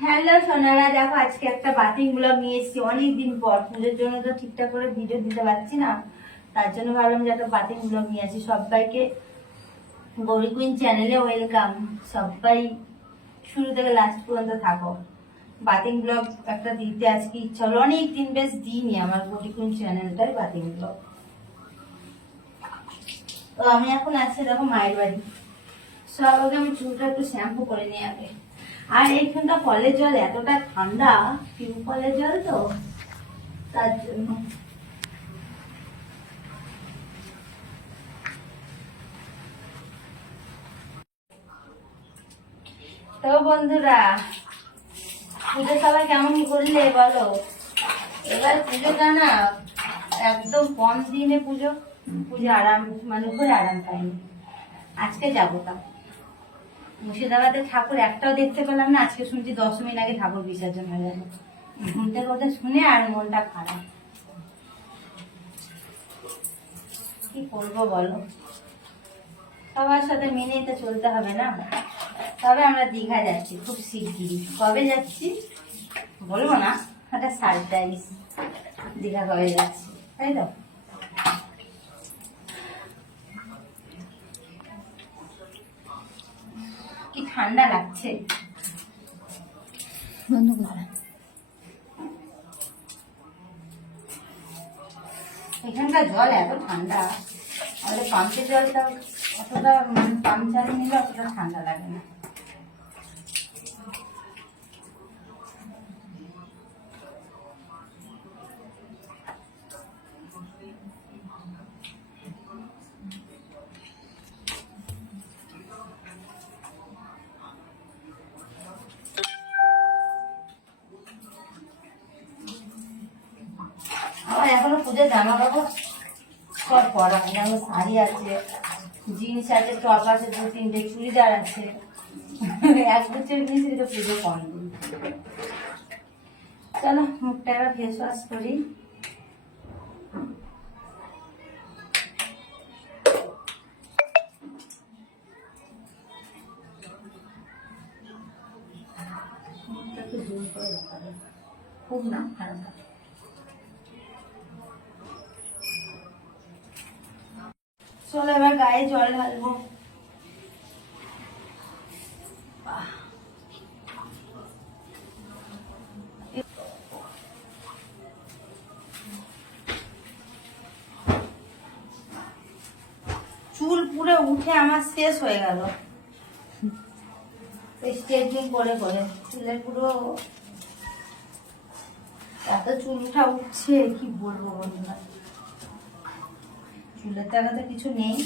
Hello Sonara, দেখো আজকে একটা বাথিং ব্লগ নিয়ে এসেছি অনেকদিন পর। পুজোর জন্য তো ঠিকঠাক করে ভিডিও দিতে পারছি না, তার জন্য ভাবলাম যে একটা বাথিং ব্লগ নিয়ে আসি। সবাইকে গৌরী কুইন চ্যানেলে ওয়েলকাম। সবাই শুরু থেকে লাস্ট পর্যন্ত থাকো। বাথিং ব্লগ একটা দিতে আজকে ইচ্ছা হলো, অনেকদিন বেশ দিইনি আমার গৌরী কুইন চ্যানেলটাই বাথিং ব্লগ। তো আমি এখন আছি দেখো মায়ের বাড়ি। সব আগে আমি চুলটা একটু শ্যাম্পু করে নিয়ে আগে। আর এইখানটা কলের জল এতটা ঠান্ডা, টিউব কলের জল তো, তার জন্য। তো বন্ধুরা, পুজো সবাই কেমন করলে বলো? এবার পুজোটা না একদম কম দিনে পুজো আরাম, মানে ঘুরে আরাম পাইনি। আজকে যাবো তা মুর্শিদাবাদে ঠাকুর একটাও দেখতে পেলাম না। আজকে শুনছি 10 মিনিট আগে ঠাকুর বিসর্জন হয়ে গেল। ঘুম থেকে ওটা শুনে আর মনটা খারাপ। কি করবো বলো, সবার সাথে মেনে তো চলতে হবে না। তবে আমরা দীঘা যাচ্ছি খুব শিগগিরই। কবে যাচ্ছি বলবো না, একটা সারপ্রাইজ। দীঘা কবে যাচ্ছি তাই তো। কি ঠান্ডা লাগছে বন্ধু। এখানকার জল এত ঠান্ডা, আমাদের পাম্পের জলটা অতটা, মানে পাম্প চালিয়ে নিলে অতটা ঠান্ডা লাগে না। আমার এখনো পুজোর জামা কাপড় সব পরা, যেমন শাড়ি আছে, জিন্স আছে, টপ আছে, 2-3টে চুড়িদার আছে। এক বছর জিনিস এটা পুজো কম দিন। চলো মুখটা এবার ফেস ওয়াশ করি। মুখটা একটু জোর করে দেখাবে, খুব না হালকা। চলো এবার গায়ে জল ঢালবো। চুল পুরো উঠে আমার শেষ হয়ে গেল স্ট্রেচিং করে করে। চুলের পুরো এত চুল উঠা উঠছে, কি বলবো বন্ধুরা। চুলের জায়গাতে কিছু নেই।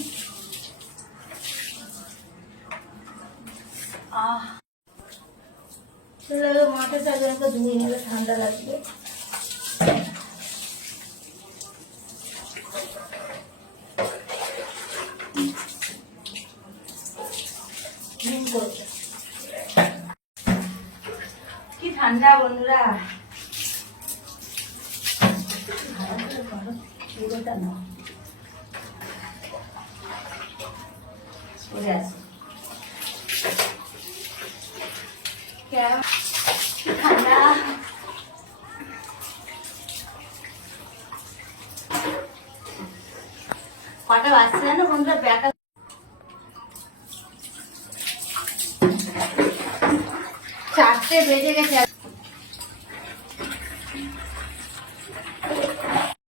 চলো মাথাটা একটু ধুয়ে নিলে ঠান্ডা লাগবে। কি ঠান্ডা বন্ধুরা। ঠান্ডা কটা বাচ্চা জানো বন্ধুরা, ব্যাটা 4টে বেজে গেছে।